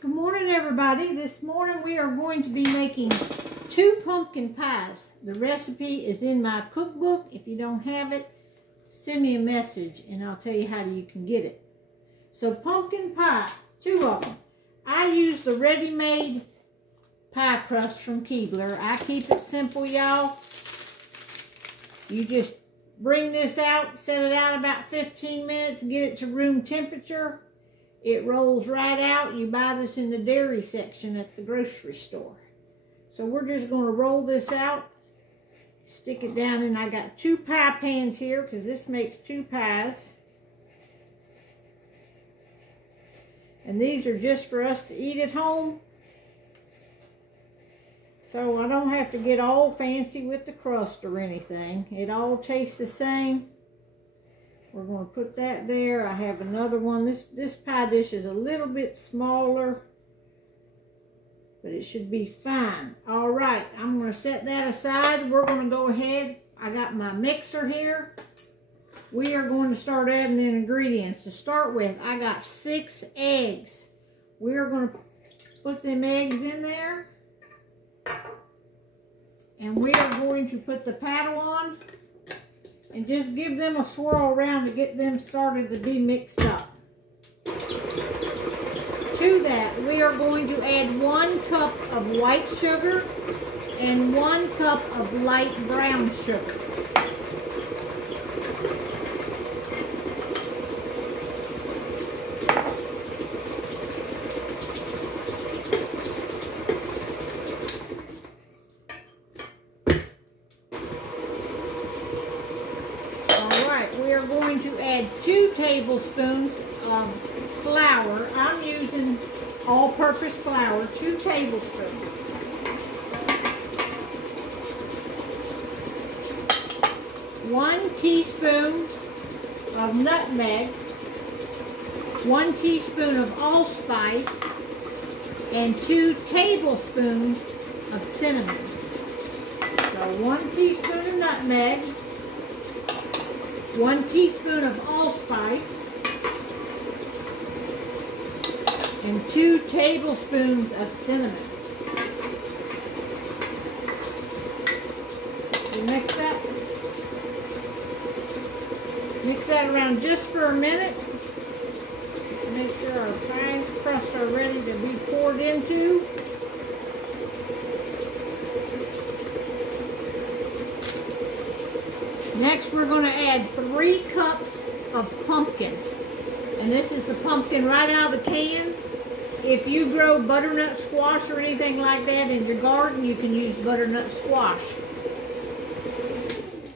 Good morning, everybody. This morning we are going to be making 2 pumpkin pies. The recipe is in my cookbook. If you don't have it, send me a message and I'll tell you how you can get it. So pumpkin pie, 2 of them. I use the ready-made pie crust from Keebler. I keep it simple, y'all. You just bring this out, set it out about 15 minutes, get it to room temperature. It rolls right out. You buy this in the dairy section at the grocery store. So we're just going to roll this out, stick it down, and I got 2 pie pans here because this makes 2 pies. And these are just for us to eat at home. So I don't have to get all fancy with the crust or anything. It all tastes the same. We're going to put that there. I have another one. This pie dish is a little bit smaller, but it should be fine. All right, I'm going to set that aside. We're going to go ahead. I got my mixer here. We are going to start adding in ingredients. To start with, I got 6 eggs. We are going to put them eggs in there. And we are going to put the paddle on and just give them a swirl around to get them started to be mixed up. To that, we are going to add 1 cup of white sugar and 1 cup of light brown sugar. We are going to add 2 tablespoons of flour. I'm using all-purpose flour, 2 tablespoons. 1 teaspoon of nutmeg, 1 teaspoon of allspice, and 2 tablespoons of cinnamon. So 1 teaspoon of nutmeg, 1 teaspoon of allspice, and 2 tablespoons of cinnamon. You mix that around just for a minute. Make sure our pie crusts are ready to be poured into. Next, we're going to add 3 cups of pumpkin. And this is the pumpkin right out of the can. If you grow butternut squash or anything like that in your garden, you can use butternut squash.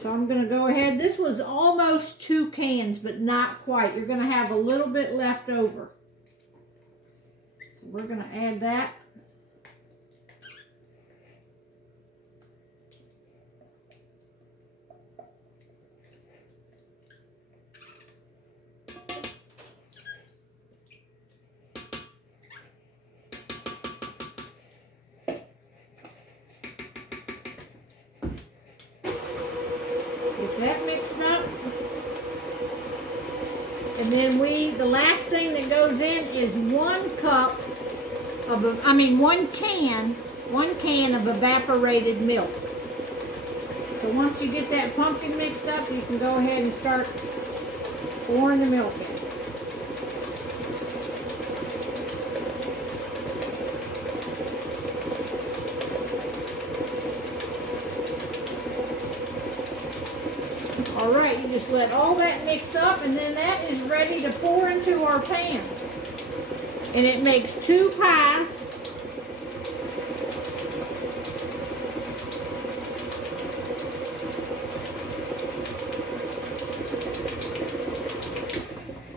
So I'm going to go ahead. This was almost 2 cans, but not quite. You're going to have a little bit left over. So we're going to add that. Get that mixed up. And then the last thing that goes in is 1 cup of, 1 can of evaporated milk. So once you get that pumpkin mixed up, you can go ahead and start pouring the milk in. All right, you just let all that mix up, and then that is ready to pour into our pans. And it makes 2 pies.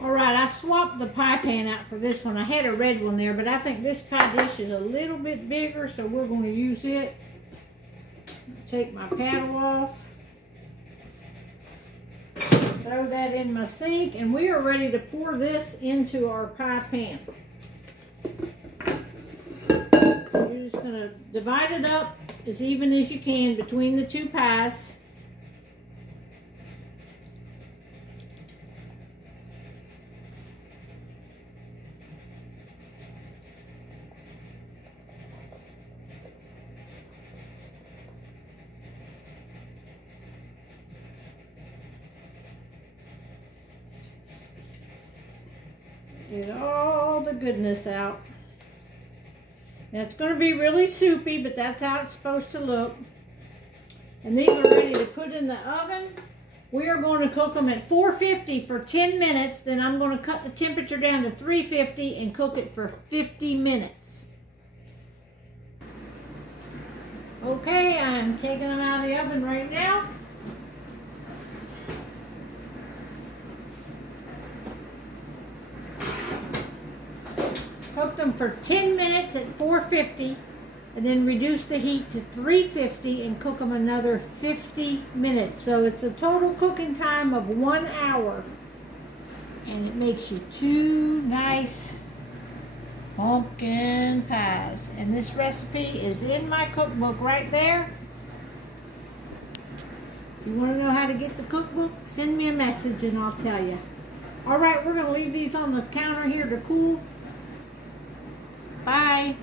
All right, I swapped the pie pan out for this one. I had a red one there, but I think this pie dish is a little bit bigger, so we're going to use it. Take my paddle off. Throw that in my sink, and we are ready to pour this into our pie pan. You're just going to divide it up as even as you can between the 2 pies. Get all the goodness out. Now it's going to be really soupy, but that's how it's supposed to look. And these are ready to put in the oven. We are going to cook them at 450 for 10 minutes. Then I'm going to cut the temperature down to 350 and cook it for 50 minutes. Okay, I'm taking them out of the oven right now. Cook them for 10 minutes at 450 and then reduce the heat to 350 and cook them another 50 minutes. So it's a total cooking time of 1 hour. And it makes you 2 nice pumpkin pies. And this recipe is in my cookbook right there. If you want to know how to get the cookbook, send me a message and I'll tell you. All right, we're going to leave these on the counter here to cool. Bye.